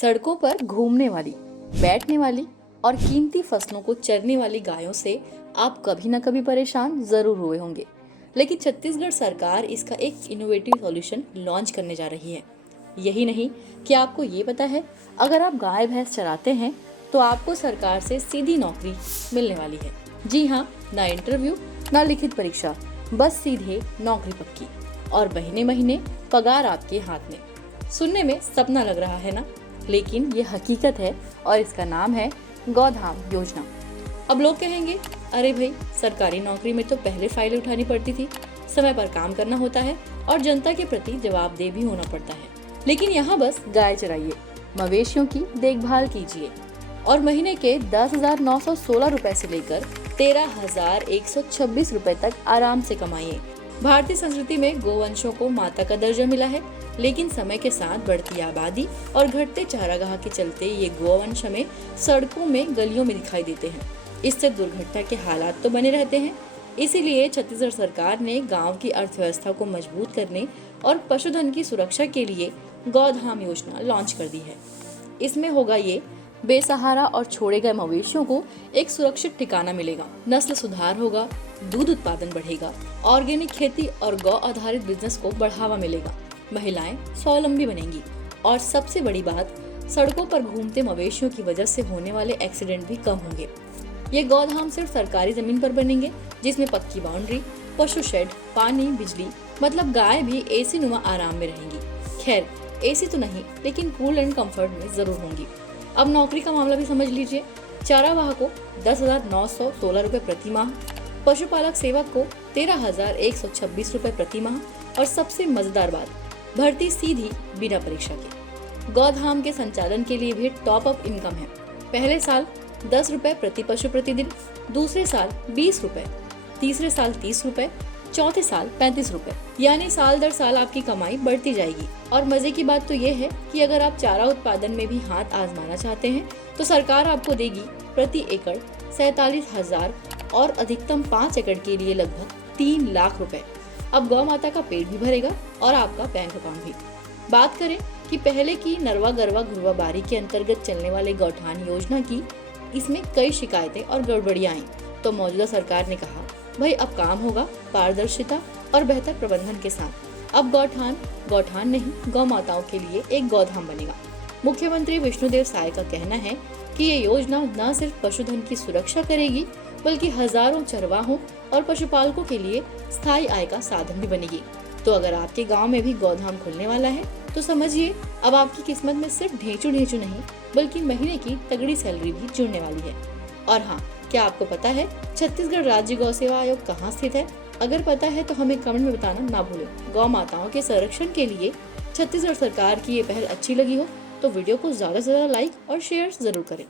सड़कों पर घूमने वाली, बैठने वाली और कीमती फसलों को चरने वाली गायों से आप कभी न कभी परेशान जरूर हुए होंगे। लेकिन छत्तीसगढ़ सरकार इसका एक इनोवेटिव सॉल्यूशन लॉन्च करने जा रही है। यही नहीं कि आपको ये पता है, अगर आप गाय भैंस चराते हैं तो आपको सरकार से सीधी नौकरी मिलने वाली है। जी हाँ, ना इंटरव्यू ना लिखित परीक्षा, बस सीधे नौकरी पक्की और महीने महीने पगार आपके हाथ में। सुनने में सपना लग रहा है ना, लेकिन ये हकीकत है और इसका नाम है गौधाम योजना। अब लोग कहेंगे, अरे भाई, सरकारी नौकरी में तो पहले फाइलें उठानी पड़ती थी, समय पर काम करना होता है और जनता के प्रति जवाबदेह भी होना पड़ता है। लेकिन यहाँ बस गाय चराइए, मवेशियों की देखभाल कीजिए और महीने के 10,916 रुपए से लेकर 13,126 रुपए तक आराम से कमाइए। भारतीय संस्कृति में गोवंशों को माता का दर्जा मिला है, लेकिन समय के साथ बढ़ती आबादी और घटते चारागाह के चलते ये गोवंश हमें सड़कों में, गलियों में दिखाई देते हैं। इससे दुर्घटना के हालात तो बने रहते हैं। इसीलिए छत्तीसगढ़ सरकार ने गांव की अर्थव्यवस्था को मजबूत करने और पशुधन की सुरक्षा के लिए गौधाम योजना लॉन्च कर दी है। इसमें होगा ये, बेसहारा और छोड़े गए मवेशियों को एक सुरक्षित ठिकाना मिलेगा, नस्ल सुधार होगा, दूध उत्पादन बढ़ेगा, ऑर्गेनिक खेती और गौ आधारित बिजनेस को बढ़ावा मिलेगा, महिलाएं स्वावलंबी बनेंगी और सबसे बड़ी बात, सड़कों पर घूमते मवेशियों की वजह से होने वाले एक्सीडेंट भी कम होंगे। ये गौधाम सिर्फ सरकारी जमीन पर बनेंगे, जिसमें पक्की बाउंड्री, पशु शेड, पानी, बिजली, मतलब गाय भी एसी नुमा आराम में रहेंगी। खैर, एसी तो नहीं, लेकिन कूल एंड कंफर्ट में जरूर होंगी। अब नौकरी का मामला भी समझ लीजिए। चारावाह को 10,916 रुपए प्रति माह, पशुपालक सेवक को 13,126 रुपए प्रति माह और सबसे मजेदार बात, भर्ती सीधी बिना परीक्षा के। गौधाम के संचालन के लिए भी टॉप अप इनकम है। पहले साल 10 रुपए प्रति पशु प्रतिदिन, दूसरे साल 20 रुपए, तीसरे साल 30 रुपए, चौथे साल 35 रुपए, यानी साल दर साल आपकी कमाई बढ़ती जाएगी। और मजे की बात तो ये है कि अगर आप चारा उत्पादन में भी हाथ आजमाना चाहते हैं तो सरकार आपको देगी प्रति एकड़ 47,000 और अधिकतम 5 एकड़ के लिए लगभग 3 लाख रुपए। अब गौ माता का पेट भी भरेगा और आपका बैंक अकाउंट भी। बात करें कि पहले की नरवा गरवा घुरवा बारी के अंतर्गत चलने वाले गौठान योजना की, इसमें कई शिकायतें और गड़बड़ियां आई, तो मौजूदा सरकार ने कहा, भाई अब काम होगा पारदर्शिता और बेहतर प्रबंधन के साथ। अब गौठान नहीं, गौ माताओं के लिए एक गौधाम बनेगा। मुख्यमंत्री विष्णुदेव साय का कहना है कि ये योजना न सिर्फ पशुधन की सुरक्षा करेगी, बल्कि हजारों चरवाहों और पशुपालकों के लिए स्थायी आय का साधन भी बनेगी। तो अगर आपके गांव में भी गौधाम खुलने वाला है तो समझिए, अब आपकी किस्मत में सिर्फ ढेंचू नहीं, बल्कि महीने की तगड़ी सैलरी भी जुड़ने वाली है। और हाँ, क्या आपको पता है छत्तीसगढ़ राज्य गौ सेवा आयोग कहाँ स्थित है? अगर पता है तो हमें कमेंट में बताना ना भूलें। गौ माताओं के संरक्षण के लिए छत्तीसगढ़ सरकार की ये पहल अच्छी लगी हो तो वीडियो को ज्यादा से ज्यादा लाइक और शेयर जरूर करें।